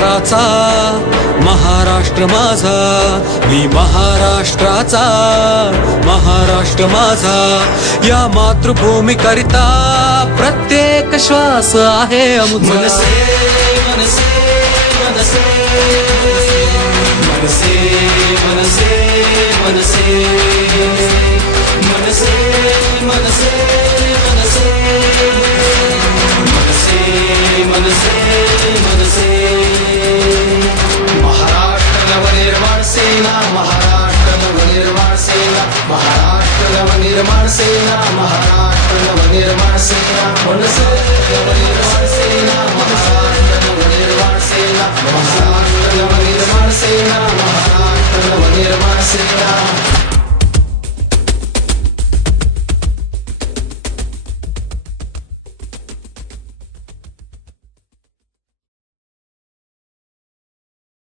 महाराष्ट्राचा, महाराष्ट्र माझा, मी महाराष्ट्राचा, महाराष्ट्र माझा. या मातृभूमी करिता प्रत्येक श्वास आहे अमुचा. मनसे मनसे मनसे मनसे मनसे मनसे मनसे मनसे मनसे मनसे मनसे महाराष्ट्र नवनिर्माण सेना, महाराष्ट्र नवनिर्माण सेना, महाराष्ट्र नवनिर्माण सेना, महाराष्ट्र नवनिर्माण सेना, मनसे नवनिर्माण सेना.